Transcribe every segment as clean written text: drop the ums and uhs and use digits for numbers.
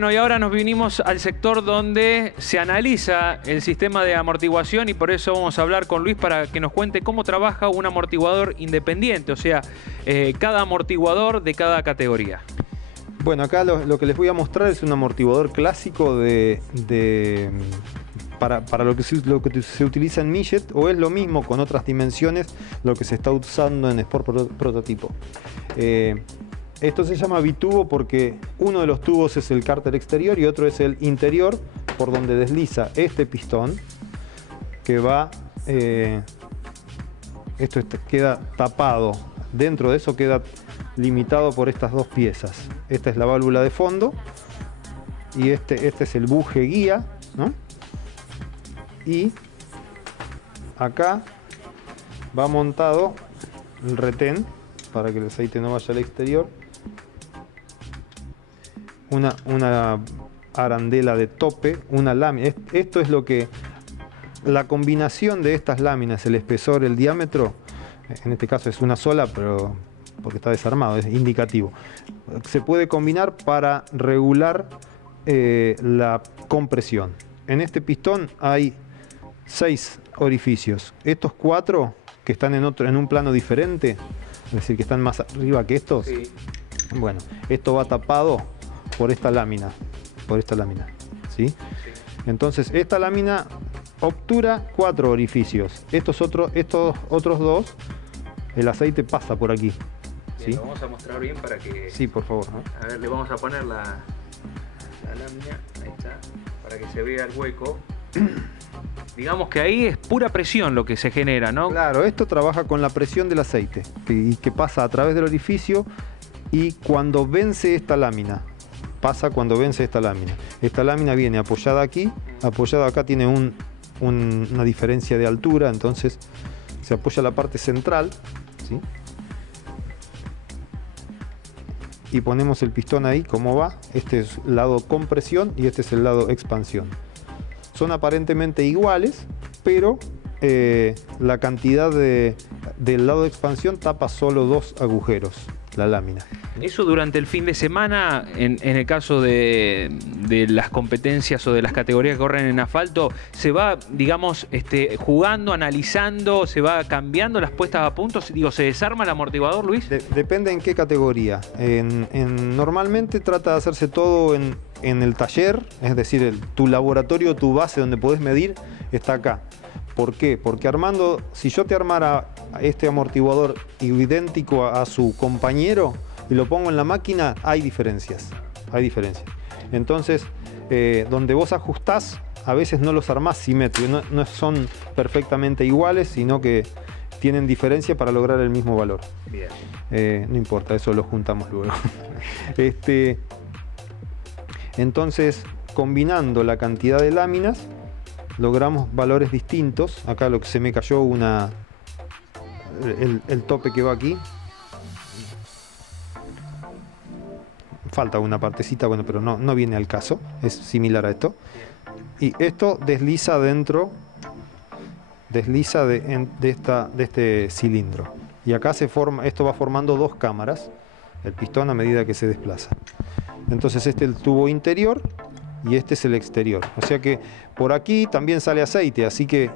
Bueno, y ahora nos vinimos al sector donde se analiza el sistema de amortiguación y por eso vamos a hablar con Luis para que nos cuente cómo trabaja un amortiguador independiente, o sea, cada amortiguador de cada categoría. Bueno, acá lo que les voy a mostrar es un amortiguador clásico para lo que se utiliza en Millet, o es lo mismo con otras dimensiones lo que se está usando en Sport Prototipo. Esto se llama bitubo porque uno de los tubos es el cárter exterior y otro es el interior, por donde desliza este pistón que va, queda tapado, dentro de eso queda limitado por estas dos piezas. Esta es la válvula de fondo y este es el buje guía, ¿no? Y acá va montado el retén para que el aceite no vaya al exterior. Una arandela de tope, una lámina. Esto es lo que la combinación de estas láminas, el espesor, el diámetro, en este caso es una sola, pero porque está desarmado, es indicativo. Se puede combinar para regular la compresión. En este pistón hay 6 orificios. Estos 4 que están en un plano diferente, es decir, que están más arriba que estos, sí. Bueno, esto va tapado por esta lámina, ¿sí? Sí. Entonces, esta lámina obtura 4 orificios. Estos otros 2, el aceite pasa por aquí. Bien, ¿sí? Lo vamos a mostrar bien para que... Sí, por favor, ¿no? A ver, le vamos a poner la lámina, ahí está, para que se vea el hueco. Digamos que ahí es pura presión lo que se genera, ¿no? Claro, esto trabaja con la presión del aceite, que pasa a través del orificio y cuando vence esta lámina, Esta lámina viene apoyada aquí, apoyada acá tiene una diferencia de altura, entonces se apoya la parte central, ¿sí? Y ponemos el pistón ahí, como va. Este es el lado compresión y este es el lado expansión. Son aparentemente iguales, pero la cantidad del lado de expansión tapa solo 2 agujeros, la lámina. Eso durante el fin de semana, en el caso de las competencias o de las categorías que corren en asfalto, se va, digamos, jugando, analizando, se va cambiando las puestas a punto. Digo, ¿se desarma el amortiguador, Luis? Depende en qué categoría. Normalmente trata de hacerse todo en el taller, es decir, tu laboratorio, tu base donde podés medir, está acá. ¿Por qué? Porque armando, si yo te armara este amortiguador idéntico a su compañero y lo pongo en la máquina, hay diferencias. Entonces, donde vos ajustás, a veces no los armás simétricos, no son perfectamente iguales, sino que tienen diferencia para lograr el mismo valor. Bien. No importa, eso lo juntamos luego. Entonces, combinando la cantidad de láminas, logramos valores distintos. Acá lo que se me cayó el tope que va aquí. Falta una partecita, bueno, pero no viene al caso. Es similar a esto. Y esto desliza dentro, de este cilindro. Y acá esto va formando 2 cámaras, el pistón a medida que se desplaza. Entonces este es el tubo interior y este es el exterior. O sea que por aquí también sale aceite, así que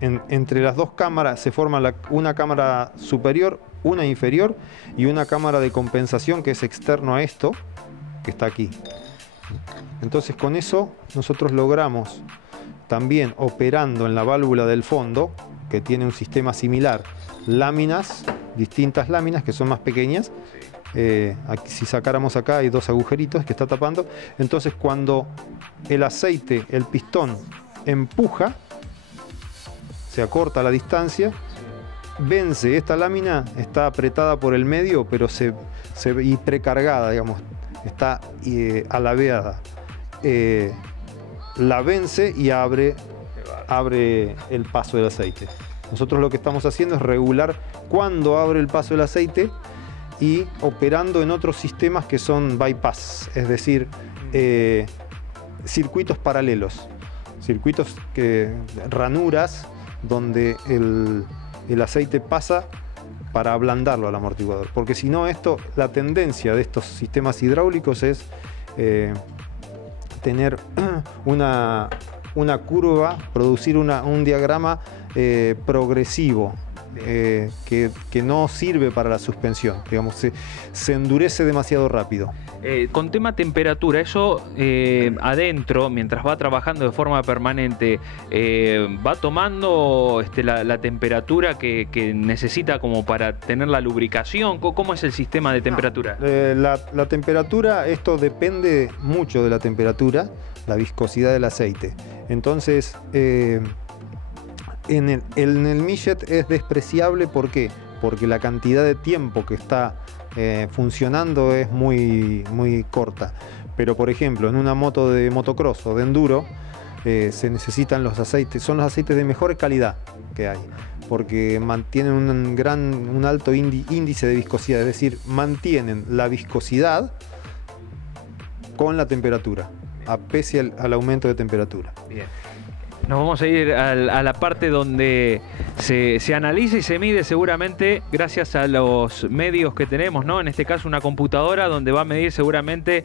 entre las 2 cámaras se forma una cámara superior, una inferior y una cámara de compensación que es externo a esto, que está aquí. Entonces con eso nosotros logramos también, operando en la válvula del fondo, que tiene un sistema similar, láminas, distintas láminas que son más pequeñas. Aquí, si sacáramos acá hay 2 agujeritos que está tapando. Entonces cuando el aceite, el pistón empuja, se acorta la distancia, vence esta lámina, está apretada por el medio, pero y precargada, digamos, está alabeada. La vence y abre el paso del aceite. Nosotros lo que estamos haciendo es regular cuándo abre el paso del aceite y operando en otros sistemas que son bypass, es decir, circuitos paralelos, ranuras donde el aceite pasa para ablandarlo al amortiguador, porque si no la tendencia de estos sistemas hidráulicos es tener una curva, producir un diagrama progresivo. Que no sirve para la suspensión, digamos, se endurece demasiado rápido. Con tema temperatura, eso adentro, mientras va trabajando de forma permanente, va tomando la temperatura que necesita como para tener la lubricación. ¿Cómo es el sistema de temperatura? La temperatura, esto depende mucho de la temperatura, la viscosidad del aceite. Entonces, en el millet es despreciable. ¿Por qué? Porque la cantidad de tiempo que está funcionando es muy corta. Pero por ejemplo, en una moto de motocross o de enduro se necesitan los aceites, son los aceites de mejor calidad que hay, porque mantienen un alto índice de viscosidad, es decir, mantienen la viscosidad con la temperatura, pese al aumento de temperatura. Bien. Nos vamos a ir a la parte donde se analiza y se mide seguramente gracias a los medios que tenemos, ¿no? En este caso una computadora donde va a medir seguramente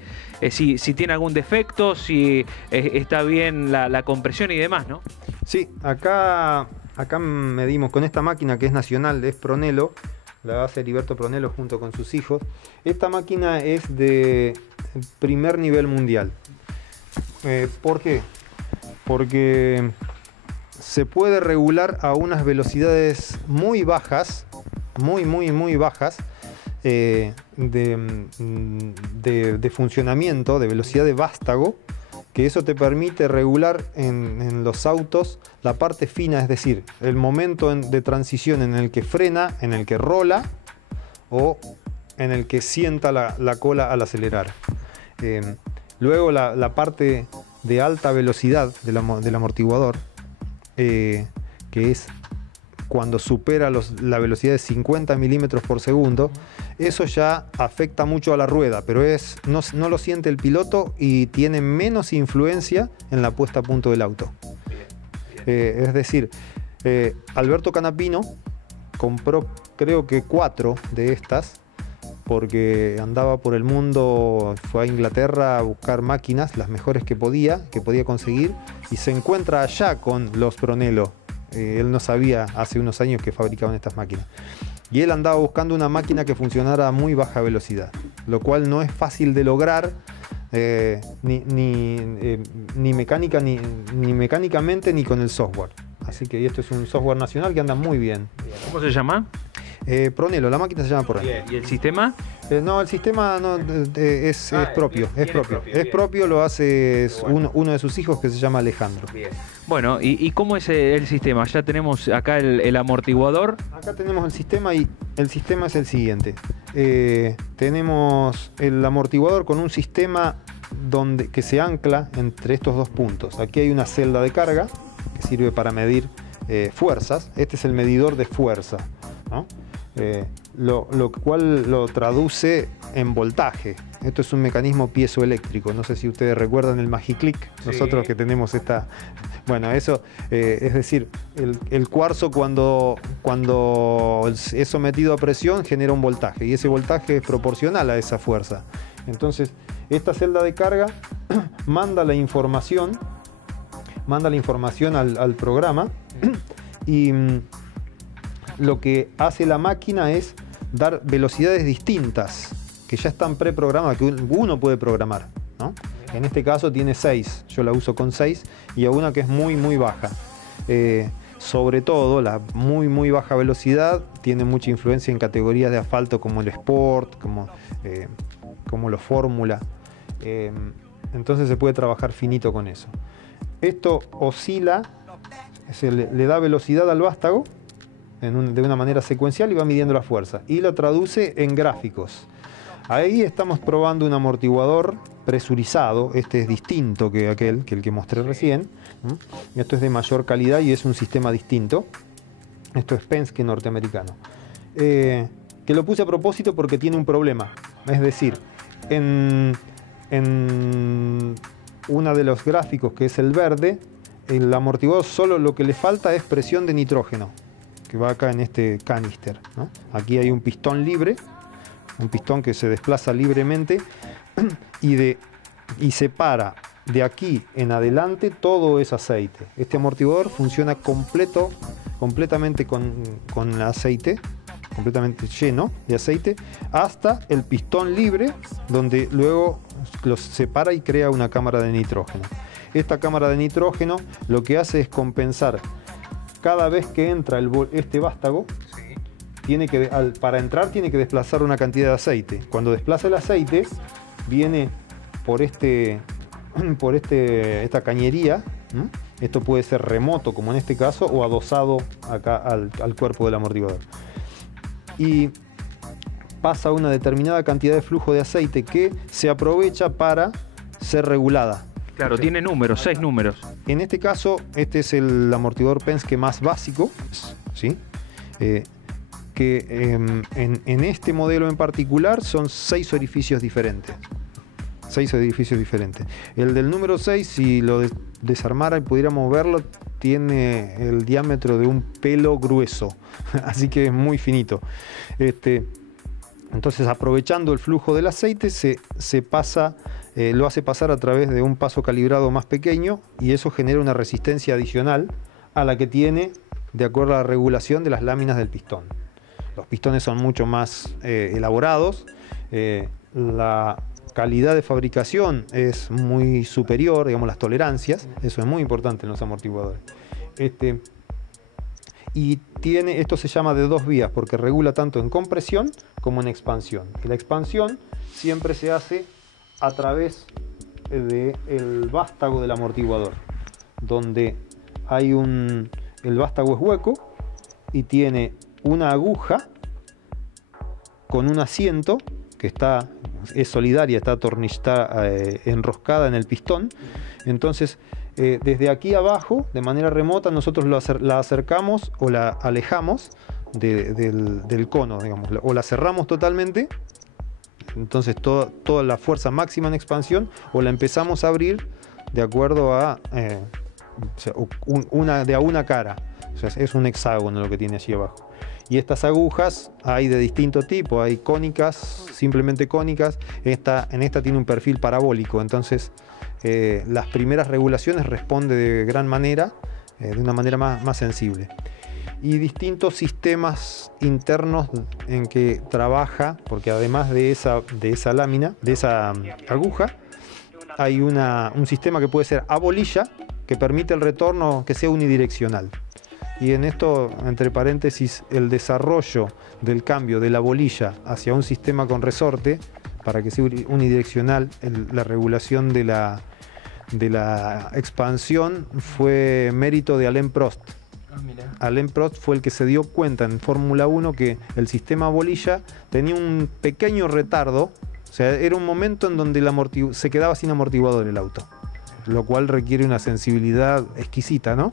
si tiene algún defecto, si está bien la compresión y demás, ¿no? Sí, acá medimos con esta máquina que es nacional, es Pronelo, la hace Heriberto Pronelo junto con sus hijos. Esta máquina es de primer nivel mundial. ¿Por qué? Porque se puede regular a unas velocidades muy bajas, muy bajas de funcionamiento, de velocidad de vástago, que eso te permite regular en los autos la parte fina, es decir, el momento de transición en el que frena, en el que rola o en el que sienta la cola al acelerar. Luego la parte de alta velocidad del amortiguador, que es cuando supera la velocidad de 50 milímetros por segundo, eso ya afecta mucho a la rueda, pero no lo siente el piloto y tiene menos influencia en la puesta a punto del auto. Es decir, Alberto Canapino compró creo que 4 de estas, porque andaba por el mundo, fue a Inglaterra a buscar máquinas, las mejores que podía conseguir, y se encuentra allá con los Pronelo. Él no sabía hace unos años que fabricaban estas máquinas. Y él andaba buscando una máquina que funcionara a muy baja velocidad, lo cual no es fácil de lograr, ni mecánicamente ni con el software. Así que esto es un software nacional que anda muy bien. ¿Cómo se llama? Pronelo, la máquina se llama Pronelo. ¿Y el sistema? No, el sistema no, es propio. Es propio, lo hace uno de sus hijos que se llama Alejandro. Bien. Bueno, ¿y cómo es el sistema? Ya tenemos acá el amortiguador. Acá tenemos el sistema y el sistema es el siguiente. Tenemos el amortiguador con un sistema que se ancla entre estos dos puntos. Aquí hay una celda de carga que sirve para medir fuerzas. Este es el medidor de fuerza, ¿no? Lo cual lo traduce en voltaje. Esto es un mecanismo piezoeléctrico. No sé si ustedes recuerdan el Magiclick. Sí. Nosotros que tenemos esta... Bueno, eso es decir, el cuarzo cuando es sometido a presión genera un voltaje y ese voltaje es proporcional a esa fuerza. Entonces, esta celda de carga manda la información al programa y lo que hace la máquina es dar velocidades distintas que ya están preprogramadas, que uno puede programar, ¿no? En este caso tiene 6, yo la uso con 6 y a una que es muy baja. Sobre todo la muy baja velocidad tiene mucha influencia en categorías de asfalto como el Sport, como los Fórmula. Entonces se puede trabajar finito con eso. Esto oscila, le da velocidad al vástago de una manera secuencial y va midiendo la fuerza y lo traduce en gráficos. Ahí estamos probando un amortiguador presurizado. Este es distinto que el que mostré recién. Esto es de mayor calidad y es un sistema distinto. Esto es Penske norteamericano, que lo puse a propósito porque tiene un problema. Es decir, en uno de los gráficos, que es el verde, el amortiguador solo lo que le falta es presión de nitrógeno, que va acá en este canister, ¿no? Aquí hay un pistón libre, un pistón que se desplaza libremente y de y separa de aquí en adelante todo es aceite. Este amortiguador funciona completamente con aceite, completamente lleno de aceite, hasta el pistón libre, donde luego los separa y crea una cámara de nitrógeno. Esta cámara de nitrógeno lo que hace es compensar cada vez que entra este vástago. Para entrar tiene que desplazar una cantidad de aceite. Cuando desplaza el aceite, viene por esta cañería. Esto puede ser remoto, como en este caso, o adosado acá al cuerpo del amortiguador. Y pasa una determinada cantidad de flujo de aceite que se aprovecha para ser regulada. Claro, tiene números, 6 números. En este caso, este es el amortiguador Penske más básico, ¿sí? En este modelo en particular son 6 orificios diferentes. 6 orificios diferentes. El del número 6, si lo desarmara y pudiéramos verlo, tiene el diámetro de un pelo grueso, así que es muy finito. Entonces, aprovechando el flujo del aceite, lo hace pasar a través de un paso calibrado más pequeño, y eso genera una resistencia adicional a la que tiene de acuerdo a la regulación de las láminas del pistón. Los pistones son mucho más elaborados, la calidad de fabricación es muy superior, digamos, las tolerancias, eso es muy importante en los amortiguadores. Y esto se llama de 2 vías porque regula tanto en compresión como en expansión. Y la expansión siempre se hace a través del vástago del amortiguador, donde el vástago es hueco y tiene una aguja con un asiento que es solidaria, está enroscada en el pistón. Entonces, desde aquí abajo, de manera remota, nosotros la acercamos o la alejamos del cono, digamos, o la cerramos totalmente. Entonces, toda la fuerza máxima en expansión, o la empezamos a abrir de acuerdo a una cara. O sea, es un hexágono lo que tiene allí abajo. Y estas agujas hay de distinto tipo, hay cónicas, simplemente cónicas. En esta tiene un perfil parabólico, entonces las primeras regulaciones responde de gran manera, de una manera más sensible. Y distintos sistemas internos en que trabaja, porque además de esa lámina, de esa aguja, hay un sistema que puede ser a bolilla, que permite el retorno que sea unidireccional. Y en esto, entre paréntesis, el desarrollo del cambio de la bolilla hacia un sistema con resorte, para que sea unidireccional, la regulación de la expansión, fue mérito de Alain Prost. Alain Prost fue el que se dio cuenta en Fórmula 1 que el sistema bolilla tenía un pequeño retardo, o sea, era un momento en donde se quedaba sin amortiguador el auto, lo cual requiere una sensibilidad exquisita, ¿no?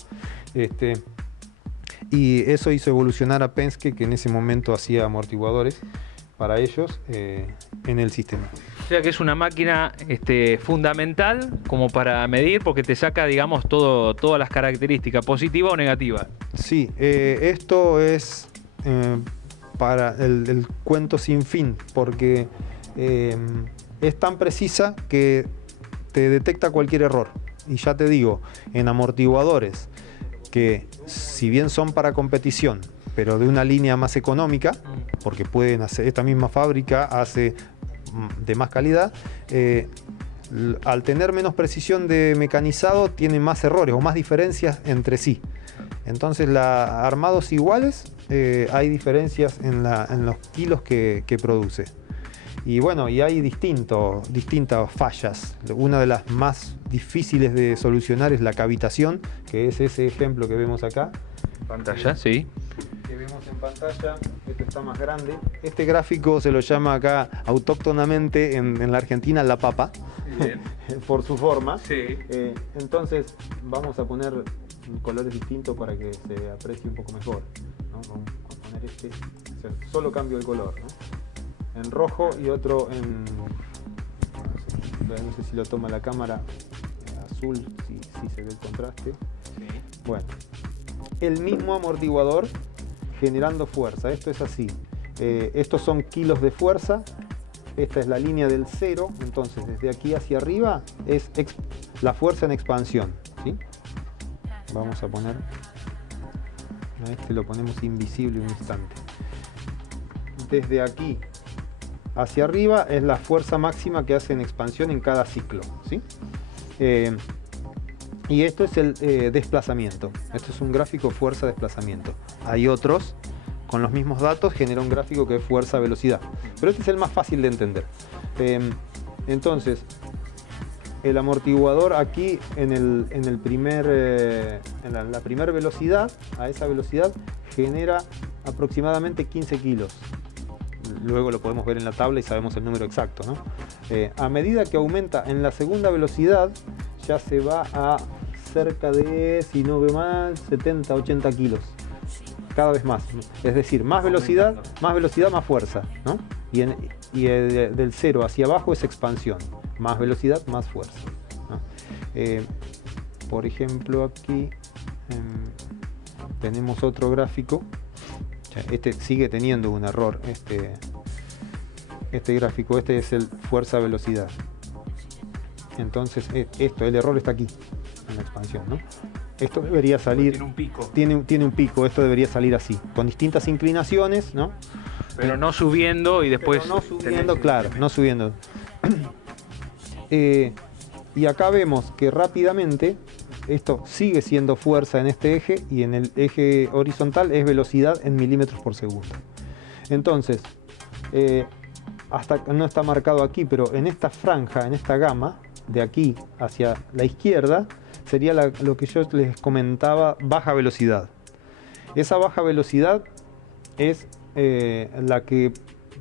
Y eso hizo evolucionar a Penske, que en ese momento hacía amortiguadores para ellos en el sistema. O sea que es una máquina fundamental como para medir, porque te saca, digamos, todas las características, positiva o negativa. Sí, esto es para el cuento sin fin, porque es tan precisa que te detecta cualquier error. Y ya te digo, en amortiguadores que, si bien son para competición, pero de una línea más económica, porque pueden hacer, esta misma fábrica hace de más calidad, al tener menos precisión de mecanizado, tiene más errores o más diferencias entre sí. Entonces, armados iguales, hay diferencias en los kilos que produce. Y bueno, y hay distintas fallas. Una de las más difíciles de solucionar es la cavitación, que es ese ejemplo que vemos acá. Pantalla, sí. Que vemos en pantalla, este está más grande. Este gráfico se lo llama acá autóctonamente en la Argentina la papa, por su forma. Sí. Entonces vamos a poner colores distintos para que se aprecie un poco mejor, ¿no? Vamos a poner solo cambio de color, ¿no? En rojo y otro no sé si lo toma la cámara, azul, si se ve el contraste. Sí. Bueno, el mismo amortiguador generando fuerza. Esto es así. Estos son kilos de fuerza esta es la línea del 0, entonces desde aquí hacia arriba es la fuerza en expansión, ¿sí? Vamos a poner, a este lo ponemos invisible un instante. Desde aquí hacia arriba es la fuerza máxima que hace en expansión en cada ciclo, ¿sí? Y esto es el desplazamiento. Esto es un gráfico fuerza-desplazamiento. Hay otros, con los mismos datos, genera un gráfico que es fuerza-velocidad. Pero este es el más fácil de entender. Entonces, el amortiguador aquí en la primera velocidad, a esa velocidad, genera aproximadamente 15 kilos. Luego lo podemos ver en la tabla y sabemos el número exacto, ¿no? A medida que aumenta en la segunda velocidad, ya se va a cerca de, si no veo mal, 70, 80 kilos. Cada vez más. Es decir, más velocidad, más fuerza, ¿no? Y del 0 hacia abajo es expansión. Más velocidad, más fuerza, ¿no? Por ejemplo, aquí tenemos otro gráfico. Este sigue teniendo un error. Este gráfico, este es el fuerza-velocidad. Entonces, el error está aquí, en la expansión, ¿no? Esto debería salir... Tiene un pico. Tiene un pico, esto debería salir así, con distintas inclinaciones, ¿no? Pero no subiendo y después... Pero no subiendo, claro, no subiendo. Y acá vemos que rápidamente esto sigue siendo fuerza en este eje y en el eje horizontal es velocidad en milímetros por segundo. Entonces, hasta no está marcado aquí, pero en esta franja, en esta gama, de aquí hacia la izquierda, sería lo que yo les comentaba, baja velocidad. Esa baja velocidad es la que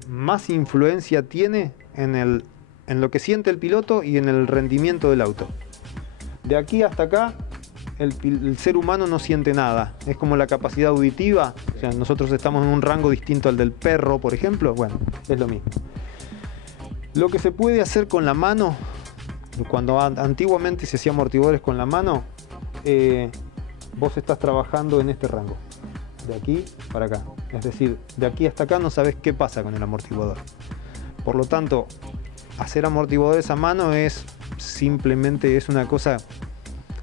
más influencia tiene en lo que siente el piloto y en el rendimiento del auto. De aquí hasta acá, el ser humano no siente nada. Es como la capacidad auditiva. O sea, nosotros estamos en un rango distinto al del perro, por ejemplo. Bueno, es lo mismo. Lo que se puede hacer con la mano, cuando antiguamente se hacía amortiguadores con la mano, vos estás trabajando en este rango. De aquí para acá. Es decir, de aquí hasta acá no sabes qué pasa con el amortiguador. Por lo tanto, hacer amortiguadores a mano es simplemente una cosa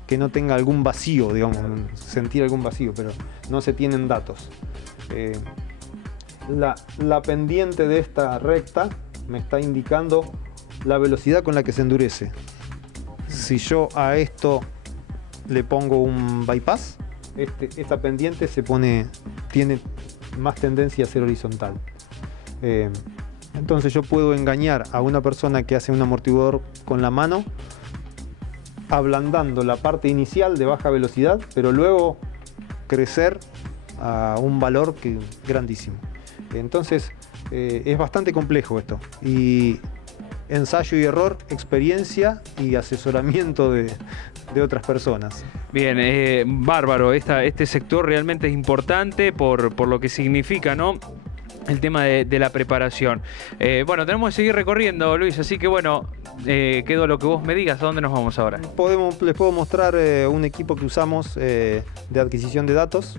que no tenga algún vacío, digamos, sentir algún vacío, pero no se tienen datos. La pendiente de esta recta me está indicando la velocidad con la que se endurece. Si yo a esto le pongo un bypass, esta pendiente tiene más tendencia a ser horizontal. Entonces yo puedo engañar a una persona que hace un amortiguador con la mano ablandando la parte inicial de baja velocidad, pero luego crecer a un valor grandísimo. Entonces es bastante complejo esto. Y ensayo y error, experiencia y asesoramiento de otras personas. Bien, bárbaro. Este sector realmente es importante por lo que significa, ¿no?, el tema de la preparación. Bueno, tenemos que seguir recorriendo, Luis, así que bueno, quedo lo que vos me digas. ¿A dónde nos vamos ahora? Les puedo mostrar un equipo que usamos de adquisición de datos,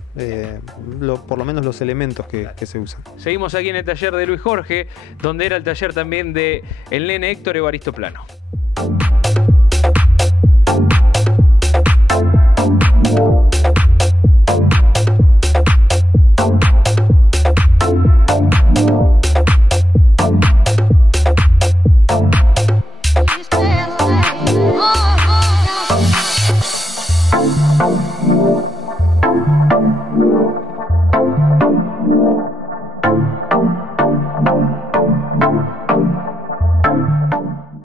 por lo menos los elementos que se usan. Seguimos aquí en el taller de Luis Jorge, donde era el taller también de el nene Héctor Evaristo Plano.